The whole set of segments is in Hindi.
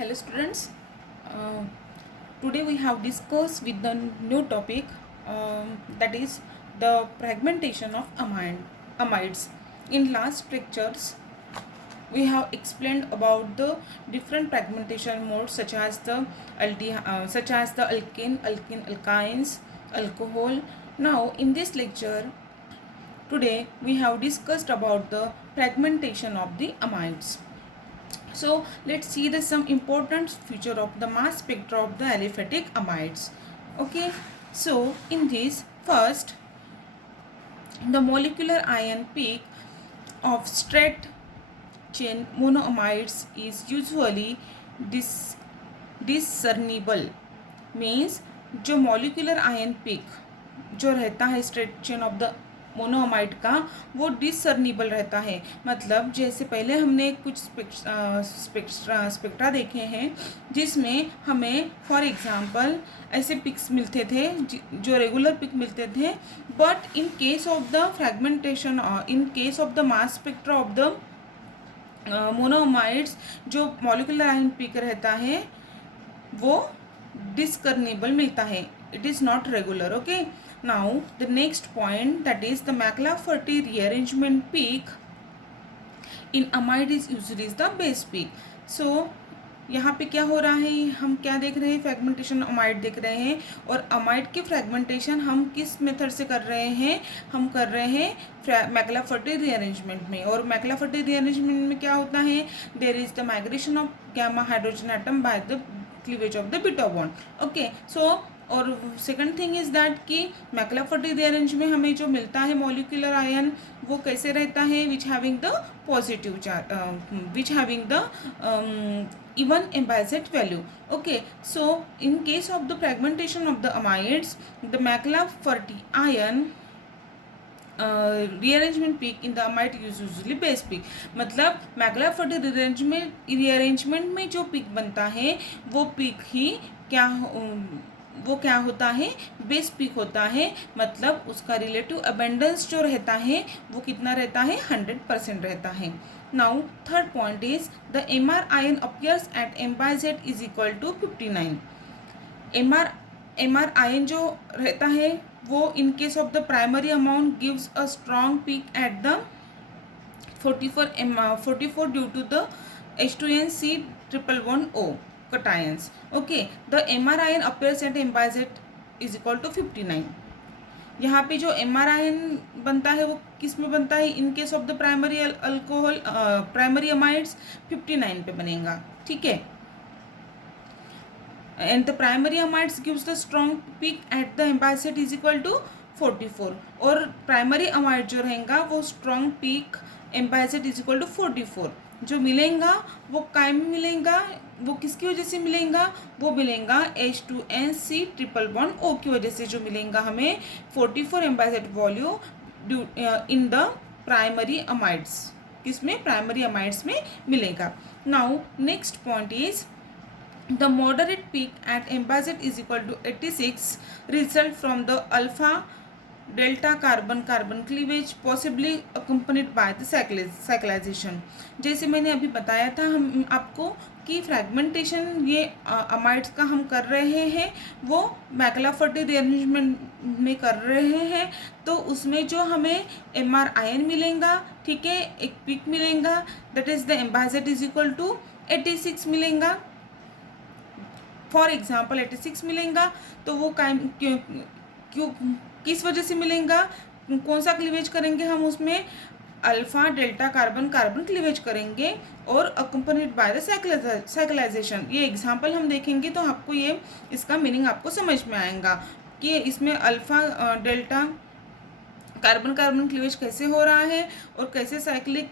Hello students, uh, today we have discussed with the new topic that is the fragmentation of amides. In last lectures we have explained about the different fragmentation modes such as the alkene, alkynes, alcohol. Now in this lecture today we have discussed about the fragmentation of the amides. So let's see the some important feature of the mass spectra of the aliphatic amides. Okay, so in this first, the molecular ion peak of straight chain monoamides is usually discernible. Means जो molecular ion peak जो रहता है स्ट्रेट चेन ऑफ द मोनोअमाइड का वो डिसर्निबल रहता है. मतलब जैसे पहले हमने कुछ स्पेक्ट्रा देखे हैं जिसमें हमें फॉर एग्जांपल ऐसे पिक्स मिलते थे जो रेगुलर पिक मिलते थे, but in case of the fragmentation in case of the mass spectra of the monoamides जो मॉलिक्यूलर आयन पिक रहता है वो डिसकर्निबल मिलता है. It is not regular. Okay, now the next point, that is the Maklaufetti rearrangement peak in amide is usually the base peak. So यहाँ पे क्या हो रहा है, हम क्या देख रहे हैं, फ्रैगमेंटेशन अमाइड देख रहे हैं. और अमाइड की फ्रैगमेंटेशन हम किस मेथड से कर रहे हैं, हम कर रहे हैं मैक्लाफर्टी रीअरेंजमेंट में. और मैक्लाफर्टी रीअरेंजमेंट में क्या होता है, there is the migration of gamma hydrogen atom by the cleavage of the beta bond. Okay, so और सेकंड थिंग इज़ दैट कि मैक्लाफर्टी रीअरेंज में हमें जो मिलता है मॉलिक्यूलर आयन वो कैसे रहता है, which having the positive charge, which having the even Ambazet value. Okay, so in case of the fragmentation of the amides, the Maklaufetti ion rearrangement peak in the amide is usually base peak. मतलब Maklaufetti rearrangement में जो peak बनता है वो peak ही क्या होता है, बेस पीक होता है. मतलब उसका रिलेटिव अबेंडेंस जो रहता है वो कितना रहता है, 100% रहता है. Now third point is the MR ion appears at m by z is equal to 59. MR ion जो रहता है वो in case of the primary amount gives a strong peak at the 44 due to the H2NC triple bond O cations. Okay, the MR ion appears at Ambazet is equal to 59. यहाँ पे जो MR ion बनता है वो किस में बनता है, in case of the primary alcohol primary amides 59 पे बनेगा. ठीक है, and the primary amides gives the strong peak at the m by z is equal to 44. और प्राइमरी अमाइड जो रहेगा वो strong peak m by z is equal to 44 जो मिलेगा वो काय में मिलेगा, वो किसकी वजह से मिलेगा, वो मिलेगा H2NC ट्रिपल बॉन्ड O की वजह से जो मिलेगा हमें 44 m by z volume in the primary amides. किसमें, प्राइमरी अमाइड्स में मिलेगा. Now next point is the moderate peak at Ambazet is equal to 86 result from the alpha delta carbon cleavage possibly accompanied by the cyclization. जैसे मैंने अभी बताया था हम आपको कि फ्रैगमेंटेशन ये अमाइड्स का हम कर रहे हैं वो मैक्लाफर्टी रीअरेंजमेंट में कर रहे हैं. तो उसमें जो हमें MR आयन मिलेगा, ठीक है, एक पीक मिलेगा, that is the m by z is equal to 86 मिलेगा. फॉर एग्जाम्पल 86 मिलेगा तो वो क्यों किस वजह से मिलेगा, कौन सा क्लीवेज करेंगे हम उसमें, अल्फा डेल्टा कार्बन क्लीवेज करेंगे और अकम्पनीड बाय द साइक्लाइजेशन. ये एग्जांपल हम देखेंगे तो आपको ये इसका मीनिंग आपको समझ में आएगा कि इसमें अल्फा डेल्टा कार्बन क्लीवेज कैसे हो रहा है और कैसे साइक्लिक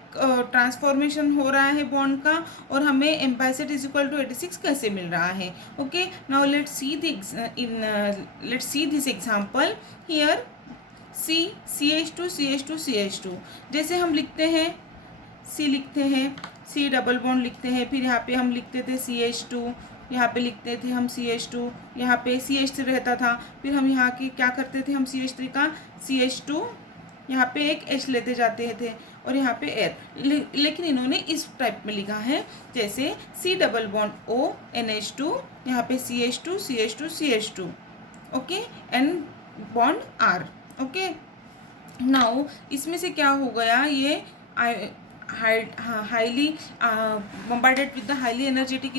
ट्रांसफॉर्मेशन हो रहा है बॉन्ड का, और हमें एम्बाइसेट इज इक्वल टू 86 कैसे मिल रहा है. Okay, now let's see this example here. CH2 जैसे हम लिखते हैं, C लिखते हैं, C डबल बॉन्ड लिखते हैं, फिर यहाँ पे हम लिखते थे CH2, यहाँ पे लिखते थे हम CH2, यहाँ पे CH3 रहता था, फिर हम यहाँ के क्या करते थे, हम CH3 का CH2 यहाँ पे एक H लेते जाते थे और यहाँ पे एयर, लेकिन इन्होंने इस टाइप में लिखा है जैसे C double bond O NH2, यहाँ पे CH2 CH2 CH2, okay, and bond R, okay. Now इसमें से क्या हो गया, ये highly bombarded with the highly energetic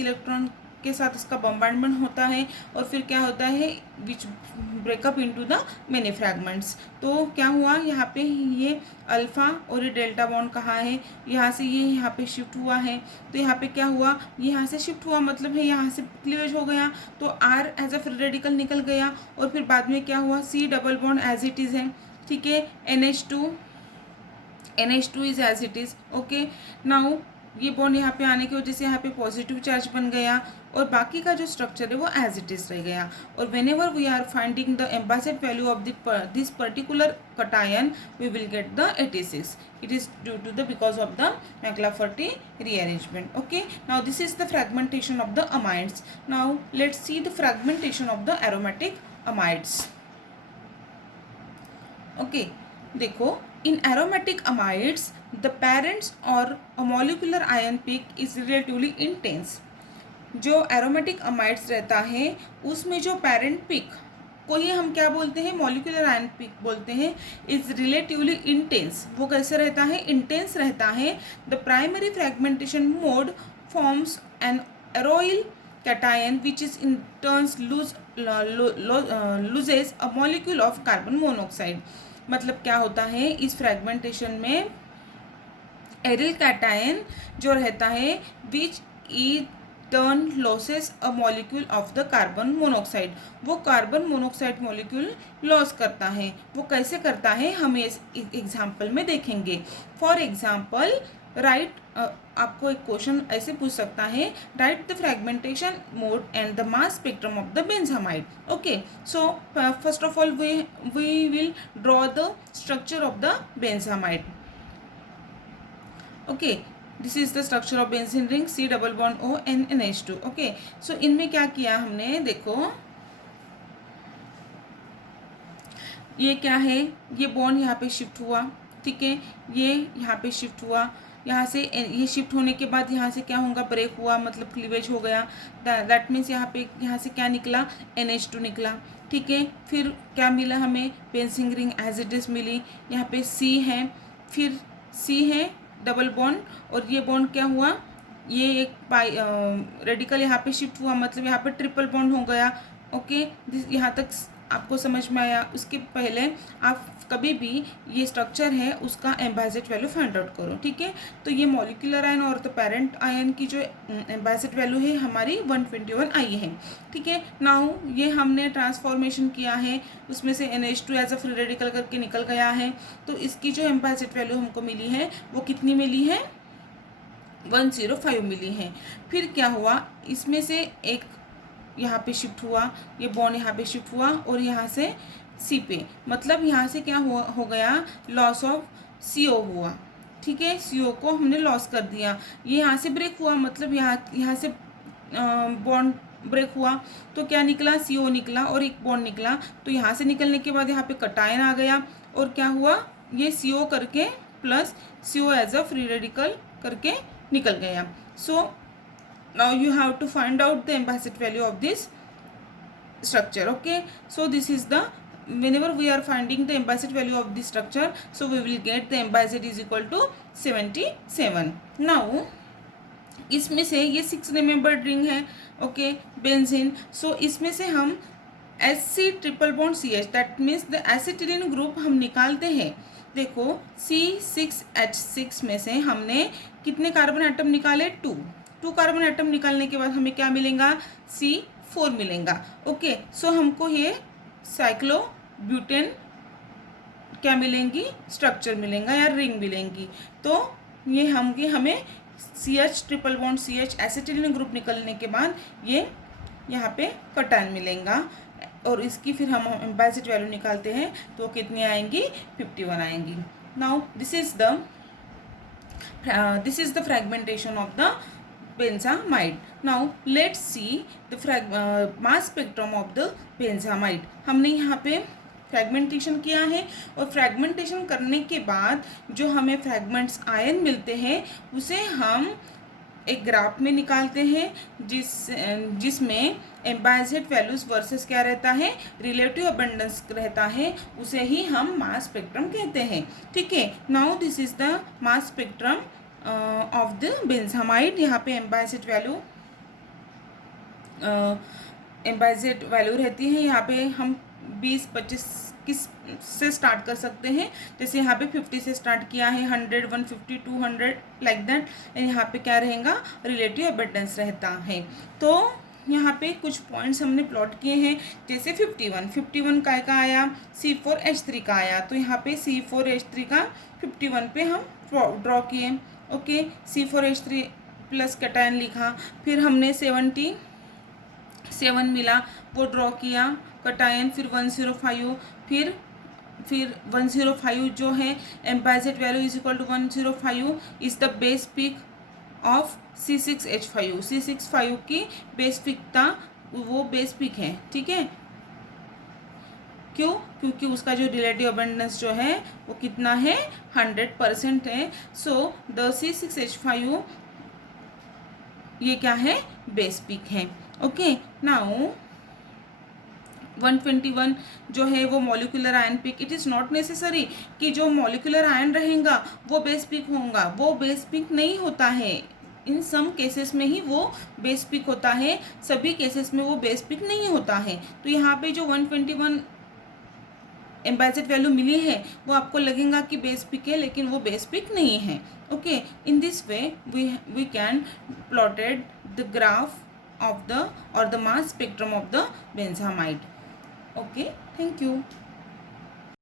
electron के साथ इसका बम्बार्डमेंट होता है, और फिर क्या होता है, which breakup into the many fragments. तो क्या हुआ, यहाँ पे ये अल्फ़ा और ये डेल्टा बॉन्ड कहाँ है, यहाँ से ये यहाँ पे शिफ्ट हुआ है, तो यहाँ पे क्या हुआ, ये यहाँ से शिफ्ट हुआ मतलब है यहाँ से क्लीवेज हो गया, तो R as a free radical निकल गया, और फिर बाद में क्या हुआ, C double bond as it is है, ठीक है, NH2 is as it is, okay. Now ये बॉन्ड यहाँ पे आने की वजह से यहाँ पे पॉजिटिव चार्ज बन गया, और बाकी का जो स्ट्रक्चर है वो एज इट इज़ रह गया। और whenever we are finding the m by z value of this particular cation, we will get the 86. It is due to the because of the McLafferty rearrangement. Okay. Now this is the fragmentation of the amides. Now let's see the fragmentation of the aromatic amides. Okay. देखो, in aromatic amides the parents or a molecular ion peak is relatively intense. जो एरोमेटिक अमाइड्स रहता है उसमें जो पेरेंट पिक को ही हम क्या बोलते हैं, मॉलिक्यूलर आयन पिक बोलते हैं, इज रिलेटिवली इंटेंस। वो कैसे रहता है, इंटेंस रहता है। The primary fragmentation mode forms an aroyl cation which is in turns loses a molecule of carbon monoxide. मतलब क्या होता है, इस फ्रैगमेंटेशन में एरिल कैटायन जो रहता है which in turn loses a molecule of the carbon monoxide, वो कार्बन मोनोक्साइड मॉलिक्यूल लॉस करता है। वो कैसे करता है हम इस एग्जाम्पल में देखेंगे। फॉर एग्जाम्पल राइट, आपको एक क्वेश्चन ऐसे पूछ सकता है, right the fragmentation mode and the mass spectrum of the benzamide. Okay, so first of all we will draw the structure of the benzamide. Okay, this is the structure of benzene ring, C double bond O NH2। Okay, so इनमें क्या किया हमने, देखो ये क्या है, ये बॉन्ड यहाँ पे शिफ्ट हुआ, ठीक है, ये यहाँ पे शिफ्ट हुआ, यहाँ से ये शिफ्ट होने के बाद यहाँ से क्या होगा, ब्रेक हुआ, मतलब क्लीवेज हो गया। दैट मीन्स यहाँ से क्या निकला, NH2 निकला, ठीक है। फिर क्या मिला हमें, benzene ring as it is मिली। यहाँ पे C है, फिर C है डबल बॉन्ड, और ये बॉन्ड क्या हुआ, ये एक रेडिकल यहाँ पे शिफ्ट हुआ, मतलब यहाँ पे ट्रिपल बॉन्ड हो गया। ओके, यहाँ तक आपको समझ में आया। उसके पहले आप कभी भी ये स्ट्रक्चर है उसका एम्बाइसेट वैल्यू फाइंड आउट करो, ठीक है। तो ये मॉलिक्यूलर आयन और द पेरेंट आयन की जो एम्बाइसेट वैल्यू है हमारी 121 आई है, ठीक है। नाउ ये हमने ट्रांसफॉर्मेशन किया है, उसमें से NH2 as a free radical करके निकल गया है, तो इसकी जो एम्बाइसेट वैल्यू हमको मिली है वो कितनी मिली है, 105 मिली है। फिर क्या हुआ, इसमें से एक यहाँ पे शिफ्ट हुआ, ये बॉन्ड यहाँ पे शिफ्ट हुआ, और यहाँ से C पे, मतलब यहाँ से क्या हो गया, लॉस ऑफ CO हुआ, ठीक है। CO को हमने लॉस कर दिया। ये यहाँ से ब्रेक हुआ, मतलब यहाँ से बॉन्ड ब्रेक हुआ, तो क्या निकला, CO निकला और एक बॉन्ड निकला। तो यहाँ से निकलने के बाद यहाँ पे कटायन आ गया, और क्या हुआ, ये CO करके plus CO as a free radical करके निकल गया। सो now you have to find out the Embasset value of this structure. Okay, so this is the, whenever we are finding the Embasset value of this structure, so we will get the Embasset is equal to 77. now इसमें से ये 6 रिमेंबर्ड रिंग है, ओके, बेंजीन। सो इसमें से हम Sc triple bond CH, that means the acetylene group हम निकालते हैं। देखो C6H6 में से हमने कितने कार्बन एटम निकाले, 2 कार्बन एटम निकालने के बाद हमें क्या मिलेगा, C4 मिलेगा। ओके, सो हमको ये साइक्लोब्यूटेन क्या मिलेंगी, स्ट्रक्चर मिलेगा या रिंग मिलेंगी। तो ये हमें CH triple bond CH acetylene group निकलने के बाद ये यहाँ पे कटायन मिलेगा, और इसकी फिर हम एम्बाइसेट वैल्यू निकालते हैं तो कितनी आएंगी, 51 आएंगी। Now this is the fragmentation of the benzamide. Now let's see the mass spectrum of the benzamide. हमने यहाँ पे फ्रैगमेंटेशन किया है, और फ्रैगमेंटेशन करने के बाद जो हमें फ्रैगमेंट्स आयन मिलते हैं उसे हम एक ग्राफ में निकालते हैं, जिसमें एम्बाइसेट वैल्यूज वर्सेस क्या रहता है, रिलेटिव अबंडेंस रहता है, उसे ही हम मास स्पेक्ट्रम कहते हैं। ठीक है, now this is the mass spectrum of the benzamide. यहाँ पे एम्बाइसेट वैल्यू रहती है। यहाँ पे हम 20-25 किस से स्टार्ट कर सकते हैं, जैसे यहाँ पे 50 से स्टार्ट किया है, 100, 150, 200 लाइक दैट। यहाँ पे क्या रहेगा, रिलेटिव अबंडेंस रहता है। तो यहाँ पे कुछ पॉइंट्स हमने प्लॉट किए हैं, जैसे 51 का आया, C4H3 का आया, तो यहाँ पे C4H3 का 51 पे हम ड्रॉ किए। ओके, C4H3 प्लस कैटायन लिखा, फिर हमने 77 मिला, वो ड्रॉ किया कैटायन, फिर 105, फिर 105 जो है m by z value is equal to 105 is the base peak of C6H5। C6H5 की बेस पिकता वो बेस पिक है। ठीक है, क्यों? क्योंकि उसका जो रिलेटिव अबंडेंस जो है वो कितना है, 100% है। सो द C6H5 ये क्या है, बेस पिक है। ओके, नाउ 121 जो है वो molecular ion peak. It is not necessary कि जो मॉलिक्यूलर आयन रहेगा वो बेस पिक होगा, वो बेस पिक नहीं होता है। इन सम केसेस में ही वो बेस पिक होता है, सभी केसेस में वो बेस पिक नहीं होता है। तो यहाँ पे जो 121 एम्बाइसेट वैल्यू मिली है वो आपको लगेगा कि बेस पिक है, लेकिन वो बेस पिक नहीं है। Okay, in this way we can plotted the graph of the or the mass spectrum of the benzamide. Okay, thank you.